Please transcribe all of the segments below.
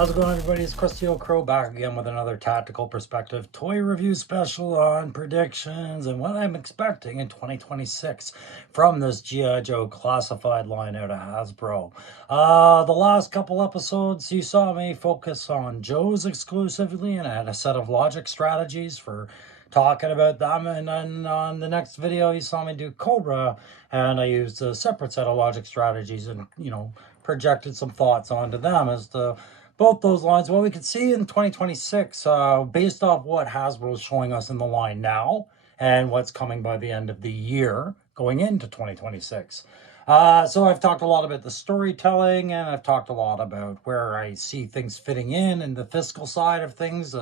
How's it going, everybody? It's Krusty Old Crow back again with another tactical perspective toy review special on predictions and what I'm expecting in 2026 from this G.I. Joe classified line out of Hasbro. The last couple episodes you saw me focus on Joe's exclusively, and I had a set of logic strategies for talking about them, and then on the next video you saw me do Cobra, and I used a separate set of logic strategies and, you know, projected some thoughts onto them as to both those lines. Well, we can see in 2026, based off what Hasbro is showing us in the line now and what's coming by the end of the year going into 2026. So I've talked a lot about the storytelling, and I've talked a lot about where I see things fitting in and the fiscal side of things,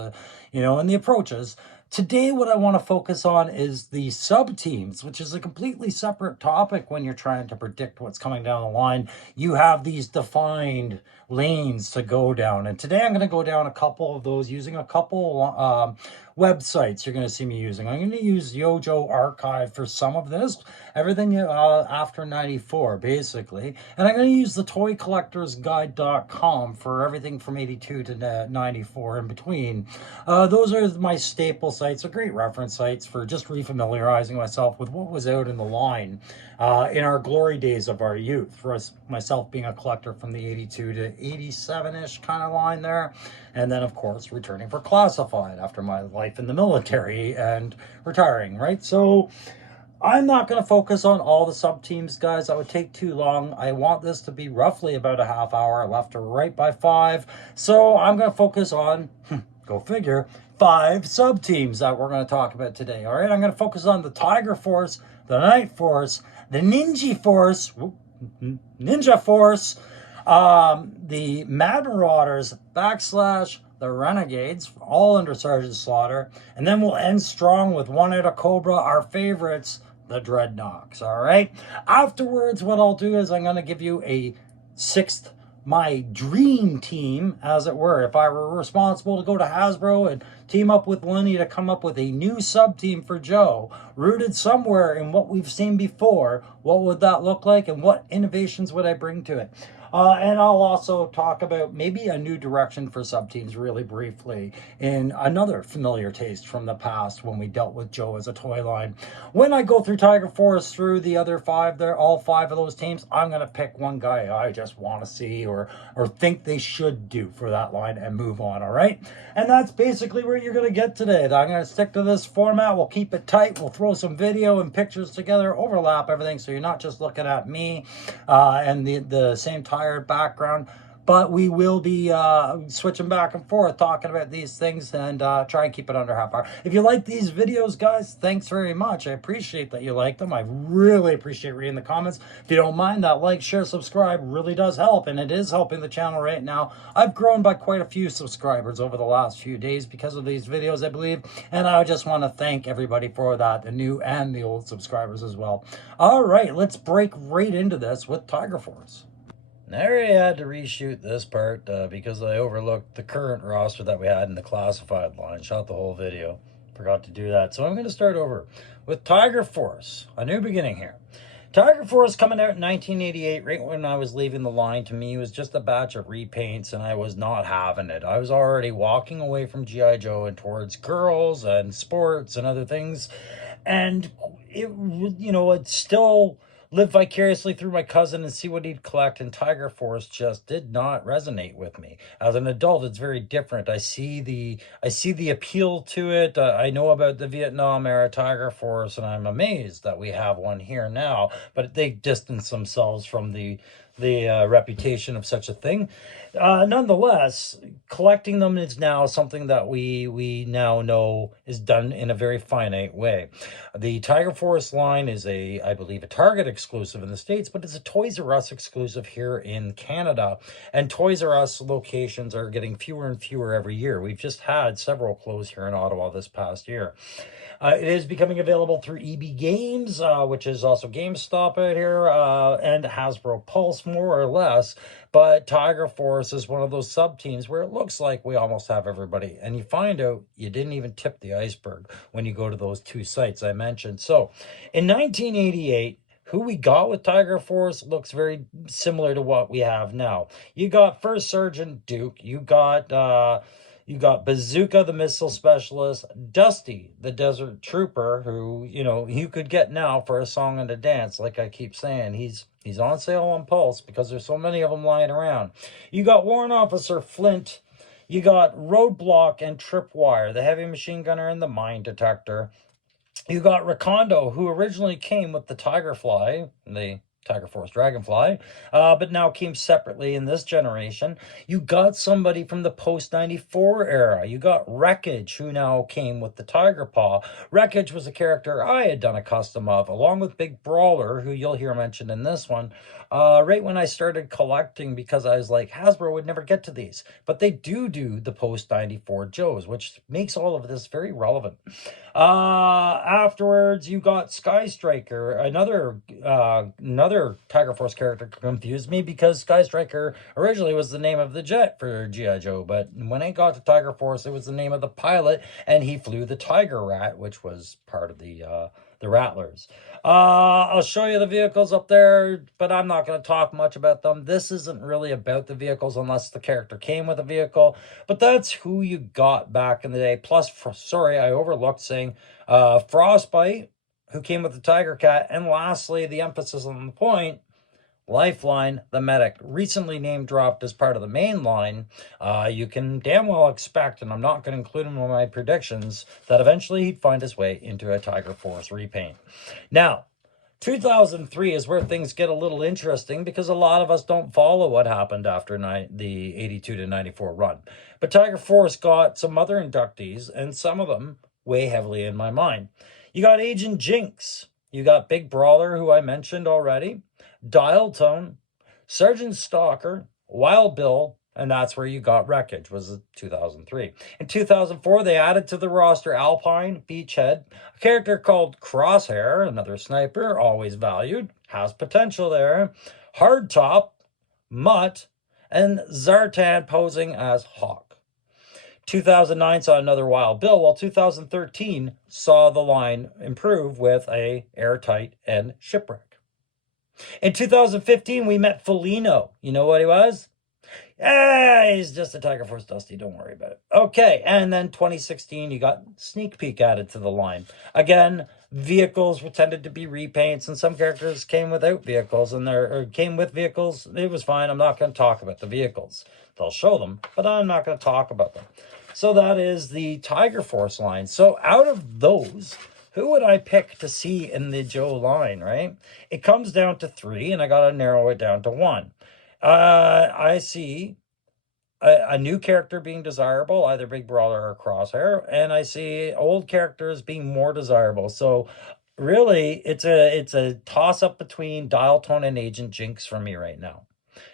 you know, and the approaches. Today, what I want to focus on is the sub-teams, which is a completely separate topic when you're trying to predict what's coming down the line. You have these defined lanes to go down. And today I'm going to go down a couple of those using a couple websites you're going to see me using. I'm going to use Yojo Archive for some of this, everything after 94, basically. And I'm going to use the toycollectorsguide.com for everything from 82 to 94 in between. Those are my staple sites, are great reference sites for just refamiliarizing myself with what was out in the line in our glory days of our youth. For us, myself being a collector from the 82 to 87-ish kind of line there. And then, of course, returning for classified after my life in the military and retiring, right? So I'm not going to focus on all the sub-teams, guys. That would take too long. I want this to be roughly about a half hour, left or right by 5. So I'm going to focus on, go figure, 5 sub-teams that we're going to talk about today, all right? I'm going to focus on the Tiger Force, the Night Force, the Ninja Force, the Marauders / the Renegades, all under Sergeant Slaughter. And then we'll end strong with one out of Cobra, our favorites, the Dreadnoks, all right? Afterwards, what I'll do is I'm going to give you a 6th, my dream team, as it were. If I were responsible to go to Hasbro and team up with Lenny to come up with a new sub-team for Joe, rooted somewhere in what we've seen before, what would that look like and what innovations would I bring to it? And I'll also talk about maybe a new direction for sub-teams really briefly in another familiar taste from the past when we dealt with Joe as a toy line. When I go through Tiger Force through the other 5 there, all 5 of those teams, I'm going to pick one guy I just want to see or think they should do for that line and move on, all right? And that's basically where you're going to get today. I'm going to stick to this format. We'll keep it tight. We'll throw some video and pictures together, overlap everything so you're not just looking at me and the same tired background, but we will be switching back and forth talking about these things and try and keep it under half hour. If you like these videos, guys, thanks very much. I appreciate that you like them. I really appreciate reading the comments. If you don't mind, that like, share, subscribe really does help, and it is helping the channel right now. I've grown by quite a few subscribers over the last few days because of these videos, I believe, and I just want to thank everybody for that, the new and the old subscribers as well. All right, let's break right into this with Tiger Force. I already had to reshoot this part because I overlooked the current roster that we had in the classified line. Shot the whole video. Forgot to do that. So I'm going to start over with Tiger Force. A new beginning here. Tiger Force coming out in 1988, right when I was leaving the line, to me was just a batch of repaints, and I was not having it. I was already walking away from G.I. Joe and towards girls and sports and other things. And it, you know, it still live vicariously through my cousin and see what he'd collect, and Tiger Force just did not resonate with me. As an adult, it's very different. I see the appeal to it. I know about the Vietnam era Tiger Force, and I'm amazed that we have one here now, but they distance themselves from the the reputation of such a thing. Nonetheless, collecting them is now something that we now know is done in a very finite way. The Tiger Force line is I believe, a Target exclusive in the States, but it's a Toys R Us exclusive here in Canada. And Toys R Us locations are getting fewer and fewer every year. We've just had several close here in Ottawa this past year. It is becoming available through EB Games, which is also GameStop out here, and Hasbro Pulse, more or less. But Tiger Force is one of those sub-teams where it looks like we almost have everybody. And you find out you didn't even tip the iceberg when you go to those two sites I mentioned. So in 1988, who we got with Tiger Force looks very similar to what we have now. You got First Sergeant Duke. You got Bazooka, the missile specialist, Dusty, the desert trooper, who, you could get now for a song and a dance. Like I keep saying, he's on sale on Pulse because there's so many of them lying around. You got Warrant Officer Flint. You got Roadblock and Tripwire, the heavy machine gunner and the mine detector. You got Recondo, who originally came with the Tigerfly, the Tiger Force Dragonfly, but now came separately in this generation. You got somebody from the post-94 era. You got Wreckage, who now came with the Tiger Paw. Wreckage was a character I had done a custom of, along with Big Brawler, who you'll hear mentioned in this one, right when I started collecting, because I was like, Hasbro would never get to these. But they do the post-94 Joes, which makes all of this very relevant. Afterwards, you got Sky Striker, another Tiger Force character. Confused me because Sky Striker originally was the name of the jet for G.I. Joe, but when it got to Tiger Force, it was the name of the pilot, and he flew the Tiger Rat, which was part of the Rattlers. I'll show you the vehicles up there, but I'm not going to talk much about them. This isn't really about the vehicles unless the character came with a vehicle, but that's who you got back in the day. Plus, sorry, I overlooked saying Frostbite, who came with the Tiger Cat, and lastly, the emphasis on the point, Lifeline, the medic, recently name dropped as part of the main line. You can damn well expect, and I'm not going to include him in my predictions, that eventually he'd find his way into a Tiger Force repaint. Now, 2003 is where things get a little interesting because a lot of us don't follow what happened after the 82 to 94 run. But Tiger Force got some other inductees, and some of them weigh heavily in my mind. You got Agent Jinx. You got Big Brawler, who I mentioned already. Dial Tone, Sergeant Stalker, Wild Bill, and that's where you got Wreckage, was 2003. In 2004, they added to the roster Alpine, Beachhead, a character called Crosshair, another sniper, always valued, has potential there, Hardtop, Mutt, and Zartan posing as Hawk. 2009 saw another Wild Bill, while 2013 saw the line improve with a Airtight and Shipwreck. In 2015, we met Felino. You know what he was? He's just a Tiger Force Dusty. Don't worry about it. Okay, and then 2016, you got Sneak Peek added to the line. Again, vehicles tended to be repaints, and some characters came without vehicles, or came with vehicles. It was fine. I'm not going to talk about the vehicles. They'll show them, but I'm not going to talk about them. So that is the Tiger Force line. So out of those, who would I pick to see in the Joe line, right? It comes down to 3, and I got to narrow it down to 1. I see a new character being desirable, either Big Brawler or Crosshair, and I see old characters being more desirable. So really, it's a toss-up between Dial Tone and Agent Jinx for me right now.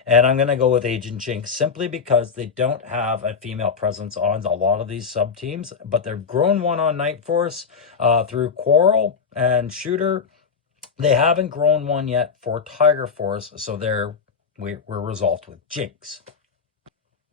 And I'm going to go with Agent Jinx simply because they don't have a female presence on a lot of these sub-teams, but they've grown one on Night Force through Quarrel and Shooter. They haven't grown one yet for Tiger Force, so we're resolved with Jinx.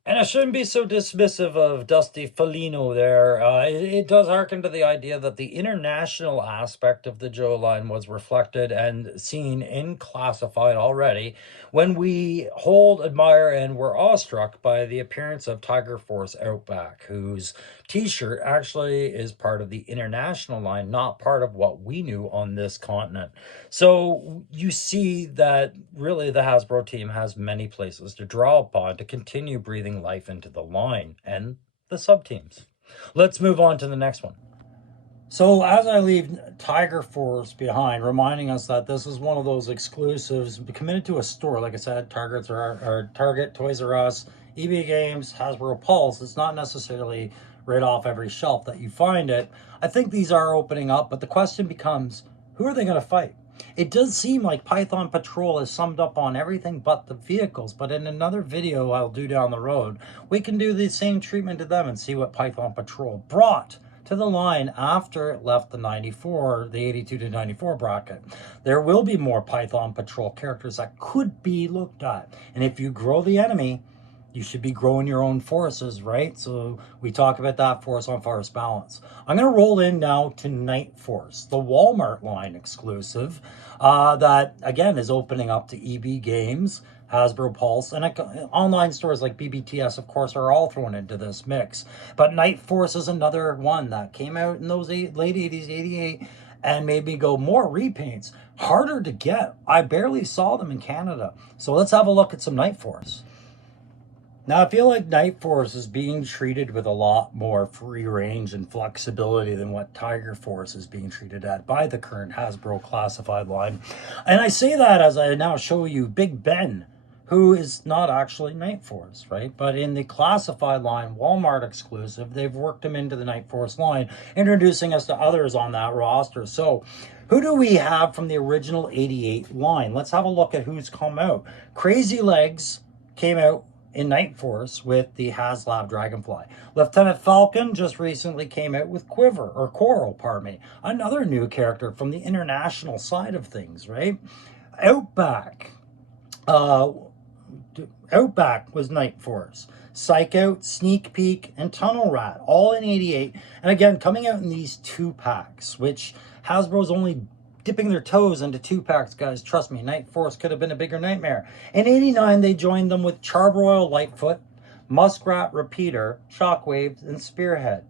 And I shouldn't be so dismissive of Dusty Felino there. It does harken to the idea that the international aspect of the Joe line was reflected and seen in Classified already when we hold, admire, and were awestruck by the appearance of Tiger Force Outback, whose t-shirt actually is part of the international line, not part of what we knew on this continent. So you see that really the Hasbro team has many places to draw upon to continue breathing life into the line and the sub-teams. Let's move on to the next one. So as I leave Tiger Force behind, reminding us that this is one of those exclusives committed to a store. Like I said, Target, Toys R Us, EB Games, Hasbro Pulse. It's not necessarily right off every shelf that you find it. I think these are opening up, but the question becomes, who are they going to fight? It does seem like Python Patrol is summed up on everything but the vehicles, but in another video I'll do down the road, we can do the same treatment to them and see what Python Patrol brought to the line after it left the 94, the 82 to 94 bracket. There will be more Python Patrol characters that could be looked at. And if you grow the enemy, you should be growing your own forces, right? So we talk about that force on force balance. I'm going to roll in now to Night Force, the Walmart line exclusive that, again, is opening up to EB Games, Hasbro Pulse, and online stores like BBTS, of course, are all thrown into this mix. But Night Force is another one that came out in those late 80s, 88, and made me go, more repaints. Harder to get. I barely saw them in Canada. So let's have a look at some Night Force. Now, I feel like Night Force is being treated with a lot more free range and flexibility than what Tiger Force is being treated at by the current Hasbro classified line. And I say that as I now show you Big Ben, who is not actually Night Force, right? But in the classified line, Walmart exclusive, they've worked him into the Night Force line, introducing us to others on that roster. So who do we have from the original 88 line? Let's have a look at who's come out. Crazy Legs came out in Night Force with the HasLab Dragonfly. Lieutenant Falcon just recently came out with Coral, pardon me. Another new character from the international side of things, right? Outback. Outback was Night Force. Psych Out, Sneak Peek, and Tunnel Rat, all in 88. And again, coming out in these 2-packs, which Hasbro's only dipping their toes into 2-packs, guys. Trust me, Night Force could have been a bigger nightmare. In 89, they joined them with Charbroil Lightfoot, Muskrat Repeater, Shockwave, and Spearhead.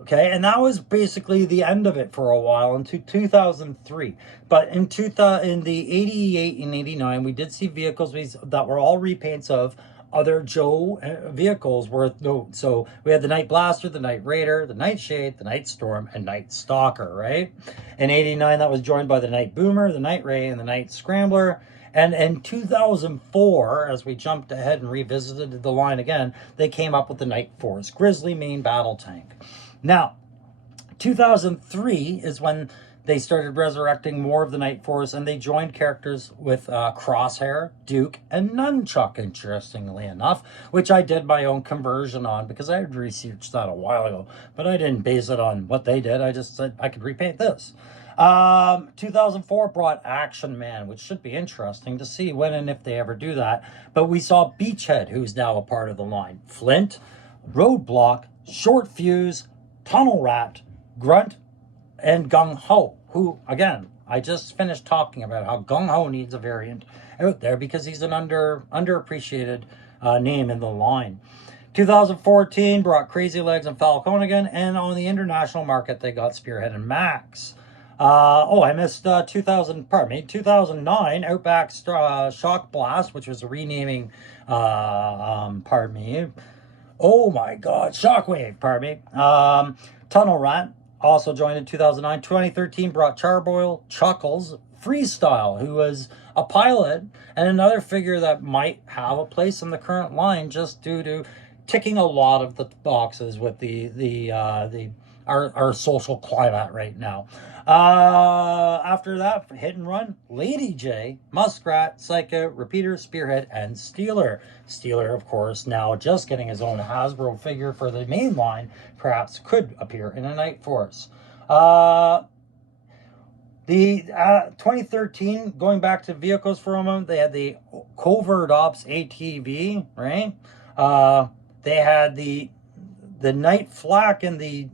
Okay, and that was basically the end of it for a while into 2003. But in the 88 and 89, we did see vehicles that were all repaints of other Joe vehicles worth note. So we had the Night Blaster, the Night Raider, the Nightshade, the Night Storm, and Night Stalker, right? In 89, that was joined by the Night Boomer, the Night Ray, and the Night Scrambler. And in 2004, as we jumped ahead and revisited the line again, they came up with the Night Force Grizzly main battle tank. Now, 2003 is when they started resurrecting more of the Night Force, and they joined characters with Crosshair, Duke, and Nunchuck, interestingly enough, which I did my own conversion on because I had researched that a while ago, but I didn't base it on what they did. I just said I could repaint this. 2004 brought Action Man, which should be interesting to see when and if they ever do that. But we saw Beachhead, who's now a part of the line. Flint, Roadblock, Short Fuse, Tunnel Rat, Grunt, and Gung Ho, who, again, I just finished talking about how Gung Ho needs a variant out there because he's an underappreciated name in the line. 2014 brought Crazy Legs and Falcon again, and on the international market, they got Spearhead and Max. I missed 2009, Outback Shock Blast, which was a renaming, oh my God, Shockwave, Tunnel Rat also joined in 2009. 2013 brought Charbroil, Chuckles, Freestyle, who was a pilot and another figure that might have a place in the current line just due to ticking a lot of the boxes with our social climate right now. After that, Hit and Run, Lady J, Muskrat, Psycho, Repeater, Spearhead, and Steeler. Steeler, of course, now just getting his own Hasbro figure for the main line, perhaps could appear in a Night Force. The 2013, going back to vehicles for a moment, they had the Covert Ops ATV, right? They had the Night Flak and the,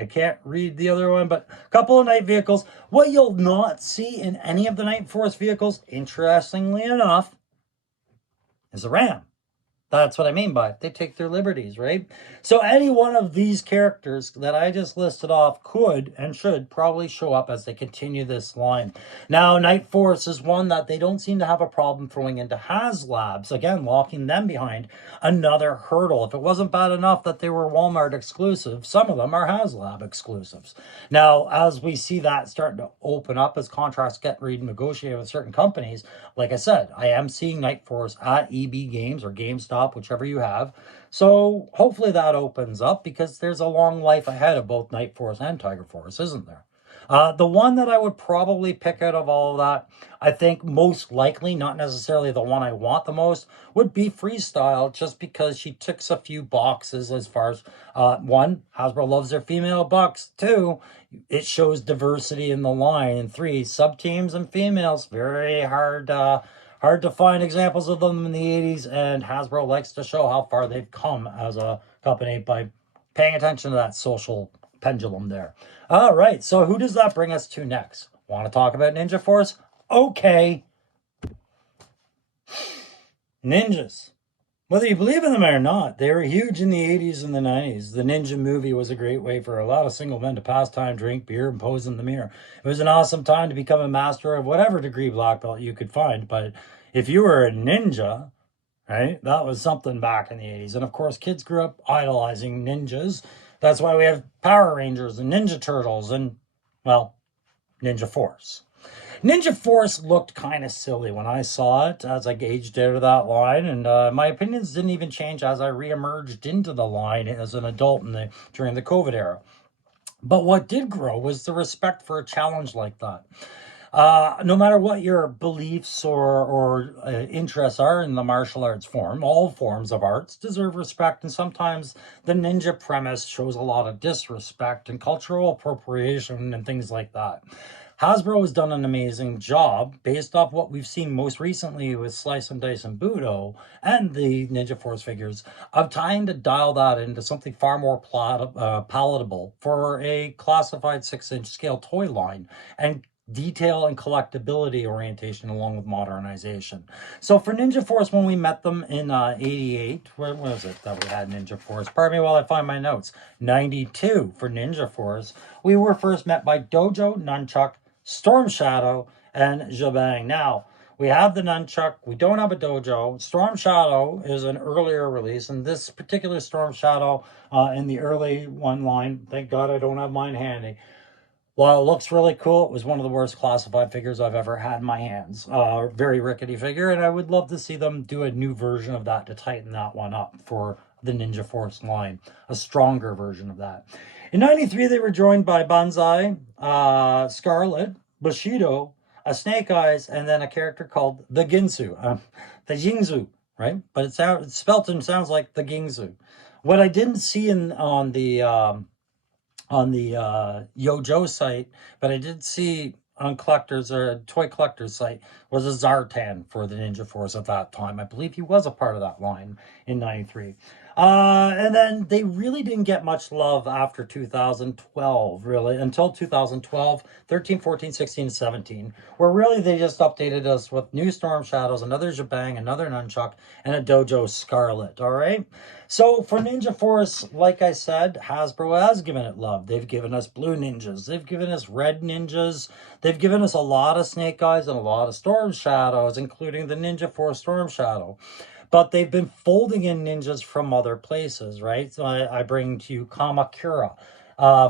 I can't read the other one, but a couple of night vehicles. What you'll not see in any of the Night Force vehicles, interestingly enough, is a Ram. That's what I mean by it. They take their liberties, right? So any one of these characters that I just listed off could and should probably show up as they continue this line. Now, Night Force is one that they don't seem to have a problem throwing into HasLabs, again, locking them behind another hurdle. If it wasn't bad enough that they were Walmart exclusive, some of them are HasLab exclusives. Now, as we see that starting to open up as contracts get renegotiated with certain companies, like I said, I am seeing Night Force at EB Games or GameStop, whichever you have. So hopefully that opens up, because there's a long life ahead of both Night Force and Tiger Force, isn't there? The one that I would probably pick out of all of that, I think most likely, not necessarily the one I want the most, would be Freestyle, just because she ticks a few boxes as far as, one, Hasbro loves their female bucks. Two, it shows diversity in the line. And three, sub-teams and females, very hard to find examples of them in the 80s, and Hasbro likes to show how far they've come as a company by paying attention to that social pendulum there. All right, so who does that bring us to next? Want to talk about Ninja Force? Okay. Ninjas. Whether you believe in them or not, they were huge in the 80s and the 90s. The Ninja movie was a great way for a lot of single men to pass time, drink beer, and pose in the mirror. It was an awesome time to become a master of whatever degree black belt you could find. But if you were a ninja, right, that was something back in the 80s. And of course, kids grew up idolizing ninjas. That's why we have Power Rangers and Ninja Turtles and, well, Ninja Force. Ninja Force looked kind of silly when I saw it as I gauged out of that line, and my opinions didn't even change as I re-emerged into the line as an adult during the COVID era. But what did grow was the respect for a challenge like that. No matter what your beliefs or interests are in the martial arts form, all forms of arts deserve respect, and sometimes the ninja premise shows a lot of disrespect and cultural appropriation and things like that. Hasbro has done an amazing job based off what we've seen most recently with Slice and Dice and Budo and the Ninja Force figures, of trying to dial that into something far more palatable for a classified 6-inch scale toy line, and detail and collectability orientation along with modernization. So for Ninja Force, when we met them in 88, where was it that we had Ninja Force? Pardon me while I find my notes. 92 for Ninja Force. We were first met by Dojo, Nunchuck, Storm Shadow, and Jabang. Now, we have the Nunchuck. We don't have a Dojo. Storm Shadow is an earlier release, and this particular Storm Shadow in the early one line, thank God I don't have mine handy. While it looks really cool, it was one of the worst classified figures I've ever had in my hands. Very rickety figure, and I would love to see them do a new version of that to tighten that one up for the Ninja Force line. A stronger version of that. In 93, they were joined by Banzai, Scarlet, Bushido, a Snake Eyes, and then a character called the Ginsu. The Jingzu, right? But it's spelt and sounds like the Gingzu. What I didn't see on the Yojo site, but I did see on collectors or toy collectors site, was a Zartan for the Ninja Force at that time. I believe he was a part of that line in 93. And then they really didn't get much love after 2012, really, until 2012, 13, 14, 16, 17, where really they just updated us with new Storm Shadows, another Jabang, another Nunchuck, and a Dojo Scarlet, all right? So for Ninja Force, like I said, Hasbro has given it love. They've given us blue ninjas. They've given us red ninjas. They've given us a lot of Snake Eyes and a lot of Storm Shadows, including the Ninja Force Storm Shadow. But they've been folding in ninjas from other places, right? So I bring to you Kamakura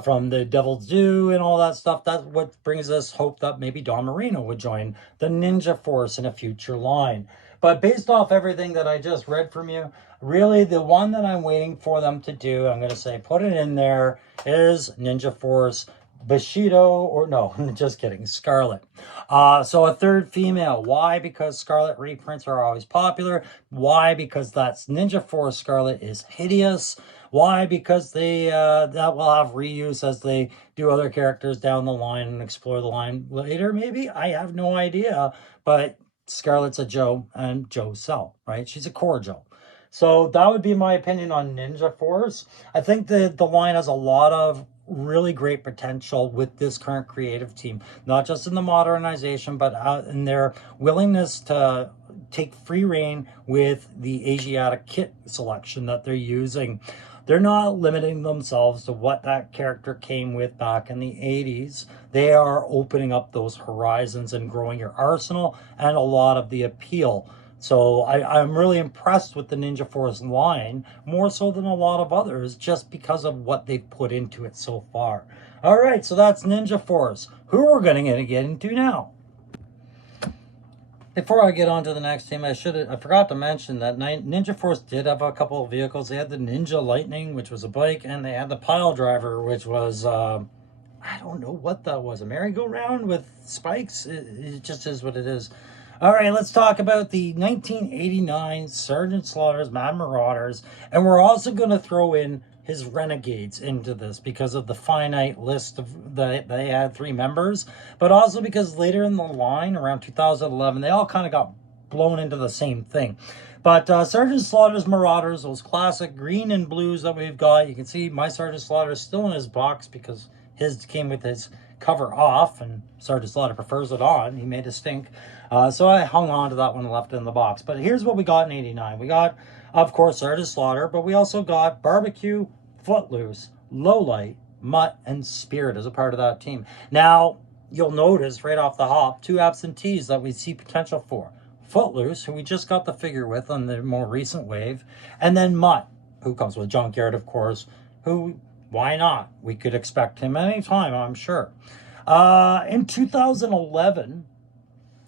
from the Devil's Due and all that stuff. That's what brings us hope that maybe Don Marino would join the Ninja Force in a future line. But based off everything that I just read from you, really the one that I'm waiting for them to do, I'm going to say put it in there, is Ninja Force Bushido, or no, just kidding, Scarlet. So a third female. Why? Because Scarlet reprints are always popular. Why? Because that's Ninja Force Scarlet is hideous. Why? Because they that will have reuse as they do other characters down the line and explore the line later. Maybe, I have no idea. But Scarlet's a Joe, and Joe sell, right? She's a core Joe. So that would be my opinion on Ninja Force. I think the line has a lot of really great potential with this current creative team, not just in the modernization, but in their willingness to take free reign with the Asiatic kit selection that they're using. They're not limiting themselves to what that character came with back in the 80s. They are opening up those horizons and growing your arsenal and a lot of the appeal. So I'm really impressed with the Ninja Force line, more so than a lot of others, just because of what they've put into it so far. All right, so that's Ninja Force. Who we're going to get into now? Before I get on to the next team, I forgot to mention that Ninja Force did have a couple of vehicles. They had the Ninja Lightning, which was a bike, and they had the Pile Driver, which was, I don't know what that was, a merry-go-round with spikes? It just is what it is. All right, let's talk about the 1989 Sergeant Slaughter's Mad Marauders, and we're also going to throw in his Renegades into this because of the finite list of they had 3 members, but also because later in the line, around 2011, they all kind of got blown into the same thing. But Sergeant Slaughter's Marauders, those classic green and blues that we've got, you can see my Sergeant Slaughter is still in his box because his came with his cover off, and Sergeant Slaughter prefers it on. He made a stink. So I hung on to that one and left it in the box. But here's what we got in 89. We got, of course, Sergeant Slaughter, but we also got Barbecue, Footloose, Lowlight, Mutt, and Spirit as a part of that team. Now, you'll notice right off the hop, 2 absentees that we see potential for. Footloose, who we just got the figure with on the more recent wave, and then Mutt, who comes with Junkyard, of course, who, why not? We could expect him anytime, I'm sure. In 2011,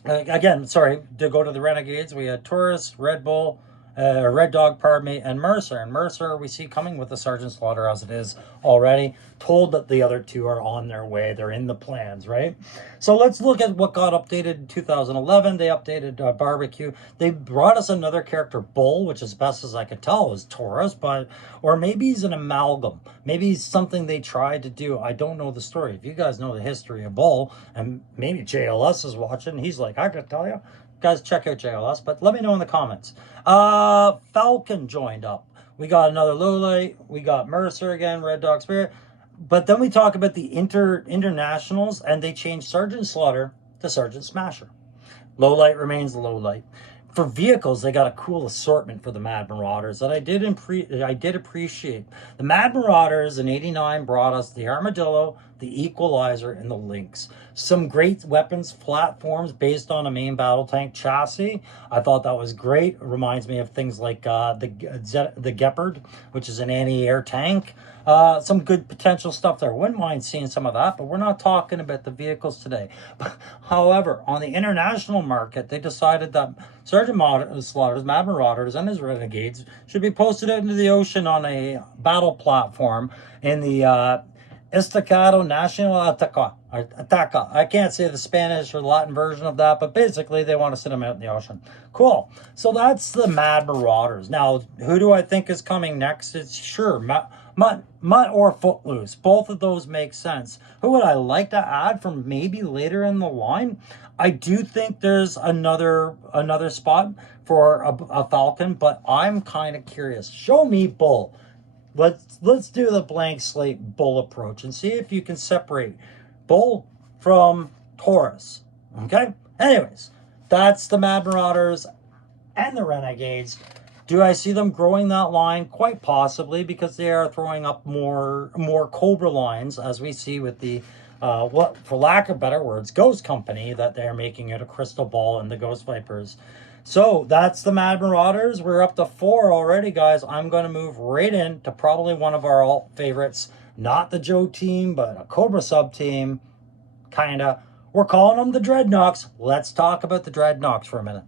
again, sorry, to go to the Renegades, we had Taurus, Red Bull, Red Dog, pardon me, and Mercer. And Mercer we see coming with the Sergeant Slaughter as it is already. Told that the other 2 are on their way. They're in the plans, right? So let's look at what got updated in 2011. They updated Barbecue. They brought us another character, Bull, which as best as I could tell is Taurus, or maybe he's an amalgam. Maybe he's something they tried to do. I don't know the story. If you guys know the history of Bull, and maybe JLS is watching, he's like, I could tell you. Guys, check out JLS, but let me know in the comments. Falcon joined up. We got another Lowlight. We got Mercer again, Red Dog, Spirit. But then we talk about the internationals, and they changed Sergeant Slaughter to Sergeant Smasher. Lowlight remains Lowlight. For vehicles, they got a cool assortment for the Mad Marauders that I did appreciate. The Mad Marauders in 89 brought us the Armadillo, the Equalizer, and the Lynx. Some great weapons platforms based on a main battle tank chassis. I thought that was great. It reminds me of things like the Gepard, which is an anti-air tank. Some good potential stuff there. Wouldn't mind seeing some of that, but we're not talking about the vehicles today. However, on the international market, they decided that Sergeant Slaughter's Mad Marauders and his Renegades should be posted out into the ocean on a battle platform in the Estacado National Ataca. I can't say the Spanish or Latin version of that, but basically they want to sit them out in the ocean. Cool. So that's the Mad Marauders. Now, who do I think is coming next? It's sure Mutt or Footloose. Both of those make sense. Who would I like to add from maybe later in the line? I do think there's another spot for a Falcon, but I'm kind of curious. Show me Bull. Let's do the blank slate Bull approach and see if you can separate Bull from Taurus. Okay? Anyways, that's the Mad Marauders and the Renegades. Do I see them growing that line? Quite possibly, because they are throwing up more Cobra lines, as we see with the, what, for lack of better words, Ghost Company, that they're making it a Crystal Ball and the Ghost Vipers. So that's the Mad Marauders. We're up to 4 already, guys. I'm going to move right in to probably one of our alt favorites. Not the Joe team, but a Cobra sub team. Kinda. We're calling them the Dreadnoks. Let's talk about the Dreadnoks for a minute.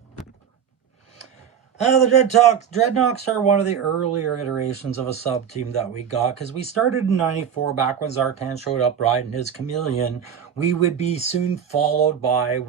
The Dreadnoks are one of the earlier iterations of a sub team that we got, because we started in 94 back when Zartan showed up riding his Chameleon. We would be soon followed by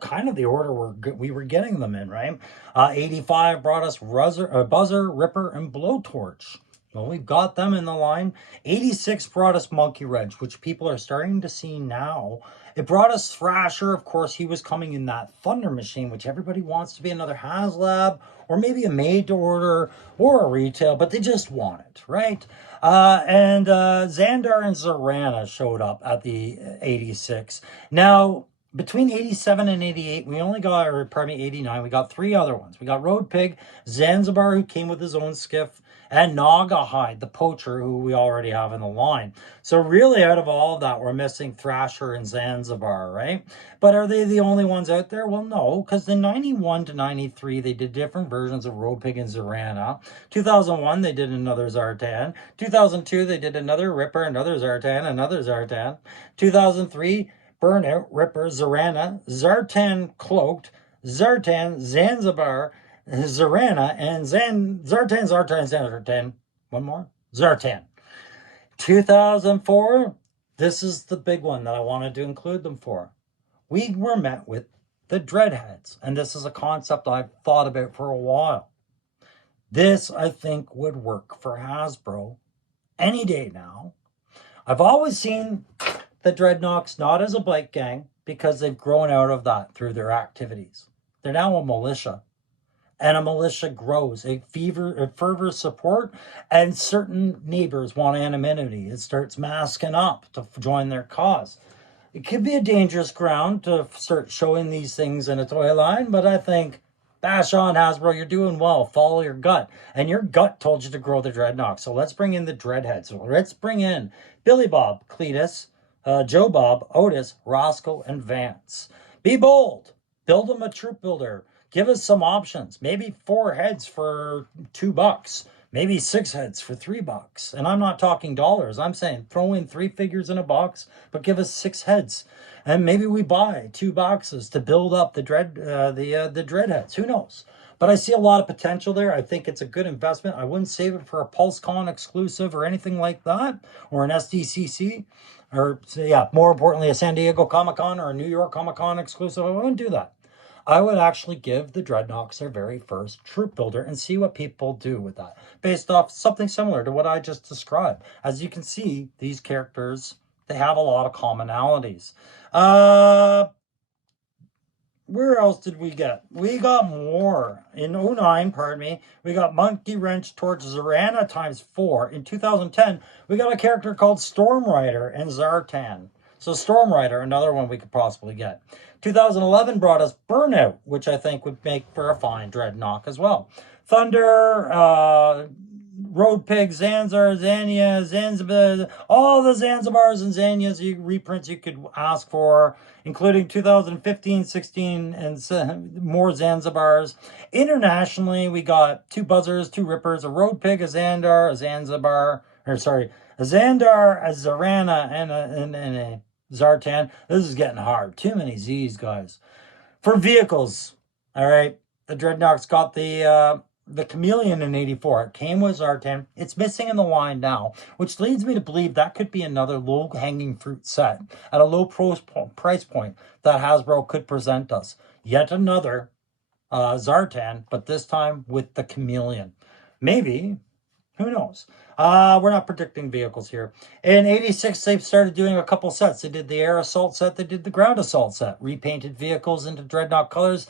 kind of the order we were getting them in, right? 85 brought us Buzzer, Ripper, and Blowtorch. Well, we've got them in the line. 86 brought us Monkey Wrench, which people are starting to see now. It brought us Thrasher. Of course, he was coming in that Thunder Machine, which everybody wants to be another HasLab, or maybe a made-to-order, or a retail, but they just want it, right? And Xandar and Zorana showed up at the 86. Now, between 87 and 88, we only got, or pardon me, 89, we got 3 other ones. We got Road Pig, Zanzibar, who came with his own skiff, and Naugahyde, the poacher, who we already have in the line. So really, out of all of that, we're missing Thrasher and Zanzibar, right? But are they the only ones out there? Well, no, because in 91 to 93, they did different versions of Road Pig and Zorana. 2001, they did another Zartan. 2002, they did another Ripper, another Zartan, another Zartan. 2003, Burnout, Ripper, Zorana, Zartan Cloaked, Zartan, Zanzibar, Zorana, and Zartan. One more? Zartan. 2004, this is the big one that I wanted to include them for. We were met with the Dreadheads, and this is a concept I've thought about for a while. This, I think, would work for Hasbro any day now. I've always seen the Dreadnoks not as a bike gang because they've grown out of that through their activities. They're now a militia, and a militia grows. A fervor support, and certain neighbors want anonymity. It starts masking up to join their cause. It could be a dangerous ground to start showing these things in a toy line, but I think, bash on, Hasbro, you're doing well. Follow your gut. And your gut told you to grow the Dreadnoks. So let's bring in the Dreadheads. So let's bring in Billy Bob, Cletus, Joe Bob, Otis, Roscoe, and Vance. Be bold. Build them a troop builder. Give us some options. Maybe 4 heads for $2. Maybe 6 heads for $3. And I'm not talking dollars. I'm saying throw in 3 figures in a box, but give us 6 heads. And maybe we buy 2 boxes to build up the Dreadheads. Who knows? But I see a lot of potential there. I think it's a good investment. I wouldn't save it for a PulseCon exclusive or anything like that, or an SDCC, or yeah, more importantly, a San Diego Comic-Con or a New York Comic-Con exclusive. I wouldn't do that. I would actually give the Dreadnoks their very first troop builder and see what people do with that, based off something similar to what I just described. As you can see, these characters, they have a lot of commonalities. Where else did we get? We got more. In 09, pardon me, we got Monkey Wrench Torch Zorana ×4. In 2010, we got a character called Storm Rider and Zartan. So Storm Rider, another one we could possibly get. 2011 brought us Burnout, which I think would make for a fine Dreadnok as well. Thunder, Road Pig, Zanzar, Zanya, Zanzibar, all the Zanzibars and Zanyas reprints you could ask for, including 2015, 16, and more Zanzibars. Internationally, we got 2 Buzzers, 2 Rippers, a Road Pig, a Xandar, a Zanzibar, or sorry, a Xandar, a Zorana, and a Zartan. This is getting hard. Too many Z's, guys. For vehicles, all right, the Dreadnoks got the Chameleon in 84. It came with Zartan. It's missing in the line now, which leads me to believe that could be another low-hanging fruit set at a low price point that Hasbro could present us. Yet another Zartan, but this time with the Chameleon. Maybe. Who knows? We're not predicting vehicles here. In 86, they started doing a couple sets. They did the air assault set. They did the ground assault set. Repainted vehicles into Dreadnok colors.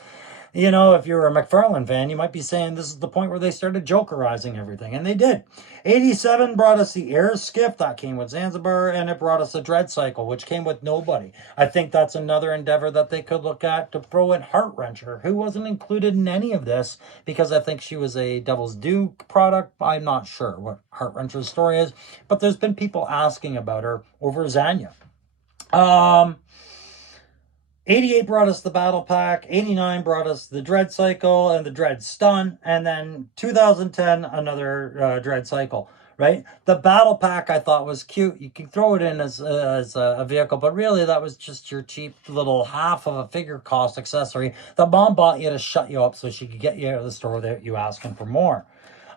You know, if you're a McFarlane fan, you might be saying this is the point where they started jokerizing everything. And they did. 87 brought us the air skiff. That came with Zanzibar. And it brought us the Dread Cycle, which came with nobody. I think that's another endeavor that they could look at to throw in Heart Wrencher, who wasn't included in any of this because I think she was a Devil's Due product. I'm not sure what Heart Wrencher's story is. But there's been people asking about her over Zanya. 88 brought us the Battle Pack, 89 brought us the Dread Cycle and the Dread Stun, and then 2010, another Dread Cycle, right? The Battle Pack I thought was cute. You can throw it in as a vehicle, but really that was just your cheap little half of a figure cost accessory that Mom bought you to shut you up so she could get you out of the store without you asking for more.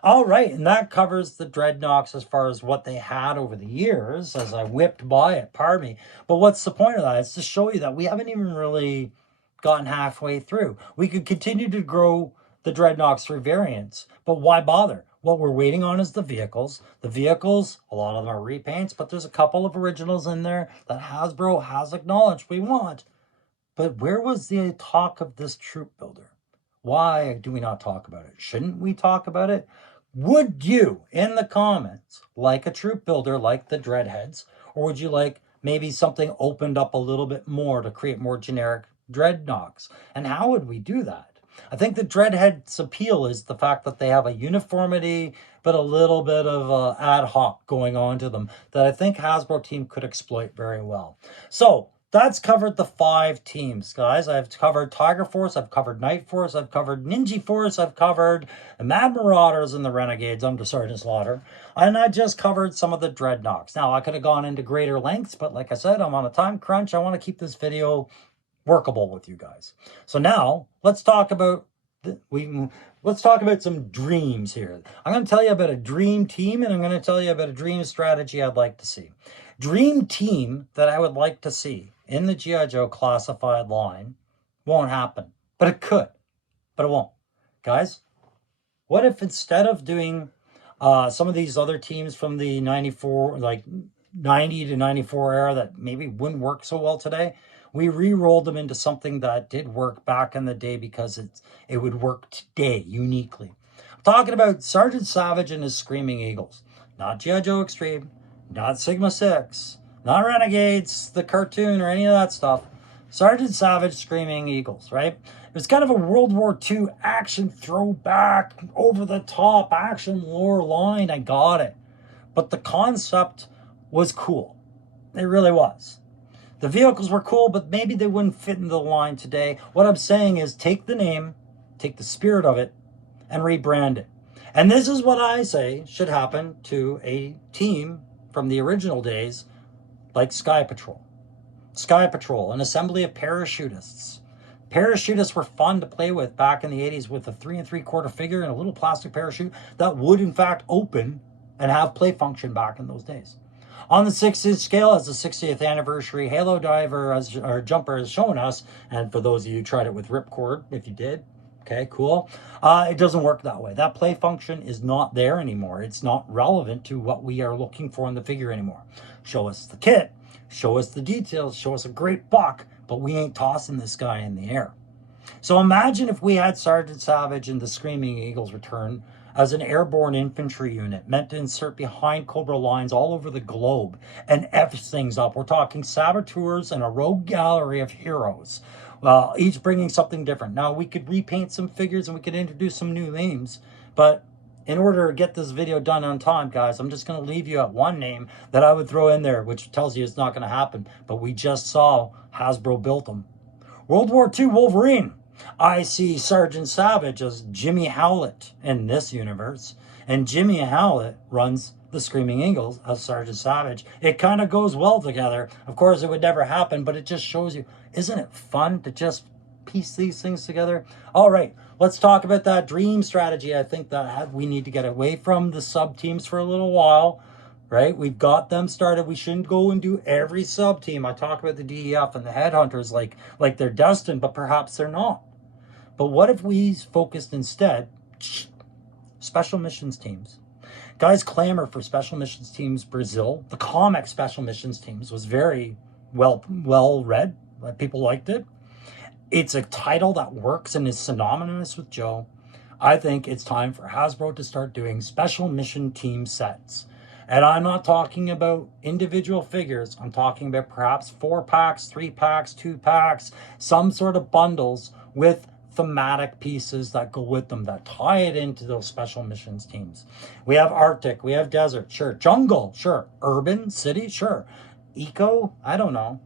All right, and that covers the Dreadnoks as far as what they had over the years, as I whipped by it, pardon me. But what's the point of that? It's to show you that we haven't even really gotten halfway through. We could continue to grow the Dreadnoks through variants, but why bother? What we're waiting on is the vehicles. The vehicles, a lot of them are repaints, but there's a couple of originals in there that Hasbro has acknowledged we want. But where was the talk of this troop builder? Why do we not talk about it? Shouldn't we talk about it? Would you, in the comments, like a troop builder like the Dreadheads, or would you like maybe something opened up a little bit more to create more generic Dreadnoks. And how would we do that? I think the Dreadhead's appeal is the fact that they have a uniformity, but a little bit of ad hoc going on to them that I think Hasbro team could exploit very well. So that's covered the 5 teams, guys. I've covered Tiger Force, I've covered Night Force, I've covered Ninja Force, I've covered the Mad Marauders and the Renegades under Sergeant Slaughter, and I just covered some of the Dreadnoks. Now, I could have gone into greater lengths, but like I said, I'm on a time crunch. I want to keep this video workable with you guys. So now let's talk about some dreams here. I'm going to tell you about a dream team, and I'm going to tell you about a dream strategy I'd like to see. Dream team that I would like to see in the G.I. Joe classified line won't happen, but it could, but it won't. Guys, what if instead of doing some of these other teams from the 94, like 90 to 94 era that maybe wouldn't work so well today, we re-rolled them into something that did work back in the day because it would work today uniquely. I'm talking about Sergeant Savage and his Screaming Eagles. Not G.I. Joe Extreme, not Sigma 6, not Renegades, the cartoon, or any of that stuff. Sergeant Savage, Screaming Eagles, right? It was kind of a World War II action throwback, over-the-top action lore line. I got it. But the concept was cool. It really was. The vehicles were cool, but maybe they wouldn't fit in the line today. What I'm saying is take the name, take the spirit of it, and rebrand it. And this is what I say should happen to a team from the original days like Sky Patrol. Sky Patrol, an assembly of parachutists. Parachutists were fun to play with back in the 80s with a 3 3/4 figure and a little plastic parachute that would in fact open and have play function back in those days. On the 6-inch scale, as the 60th anniversary Halo Diver or Jumper has shown us, and for those of you who tried it with Ripcord, if you did, okay, cool. It doesn't work that way. That play function is not there anymore. It's not relevant to what we are looking for in the figure anymore. Show us the kit, show us the details, show us a great buck, but we ain't tossing this guy in the air. So imagine if we had Sergeant Savage and the Screaming Eagles return as an airborne infantry unit meant to insert behind Cobra lines all over the globe and F things up. We're talking saboteurs and a rogue gallery of heroes, each bringing something different. Now, we could repaint some figures and we could introduce some new names, but in order to get this video done on time, guys, I'm just going to leave you at one name that I would throw in there, which tells you it's not going to happen, but we just saw Hasbro built them. World War II Wolverine. I see Sergeant Savage as Jimmy Howlett in this universe, and Jimmy Howlett runs the Screaming Eagles as Sergeant Savage. It kind of goes well together. Of course, it would never happen, but it just shows you, isn't it fun to just piece these things together? All right, let's talk about that dream strategy. I think that we need to get away from the sub-teams for a little while, right? We've got them started. We shouldn't go and do every sub-team. I talk about the DEF and the Headhunters like they're destined, but perhaps they're not. But what if we focused instead special missions teams? Guys clamor for special missions teams. Brazil, the comic special missions teams was very well read. People liked it. It's a title that works and is synonymous with Joe. I think it's time for Hasbro to start doing special mission team sets. And I'm not talking about individual figures. I'm talking about perhaps 4 packs, 3 packs, 2 packs, some sort of bundles with thematic pieces that go with them that tie it into those special missions teams. We have Arctic, we have desert, sure. Jungle, sure. Urban, city, sure. Eco, I don't know.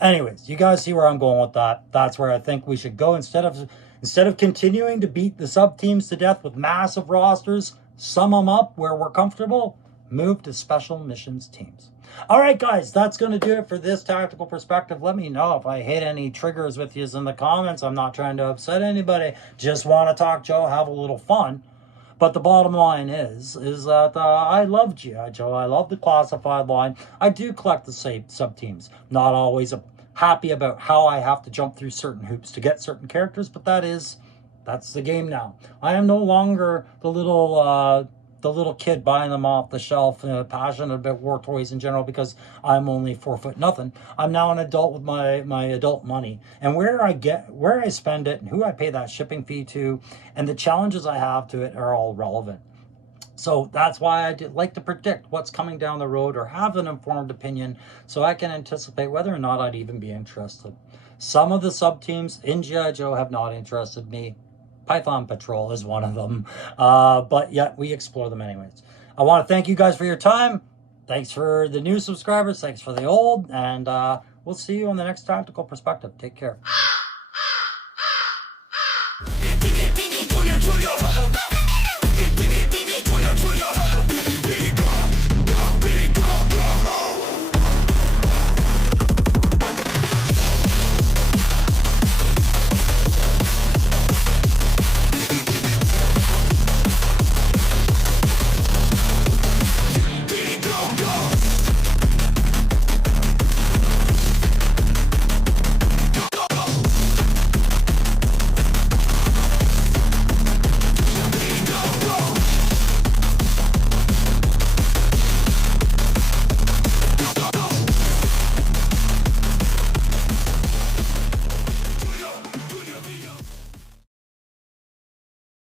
Anyways, you guys see where I'm going with that. That's where I think we should go. Instead of continuing to beat the sub teams to death with massive rosters, sum them up where we're comfortable, move to special missions teams. All right, guys, that's going to do it for this tactical perspective. Let me know if I hit any triggers with you in the comments. I'm not trying to upset anybody. Just want to talk Joe, have a little fun. But the bottom line is that I love G.I. Joe. I love the classified line. I do collect the same sub-teams. Not always happy about how I have to jump through certain hoops to get certain characters, but that's the game now. I am no longer the little kid buying them off the shelf, passionate about war toys in general because I'm only 4 foot nothing. I'm now an adult with my adult money, and where I spend it and who I pay that shipping fee to and the challenges I have to it are all relevant. So that's why I like to predict what's coming down the road or have an informed opinion so I can anticipate whether or not I'd even be interested. Some of the sub-teams in G.I. Joe have not interested me. Python Patrol is one of them. But yet we explore them anyways. I want to thank you guys for your time. Thanks for the new subscribers. Thanks for the old. And we'll see you on the next Tactical Perspective. Take care.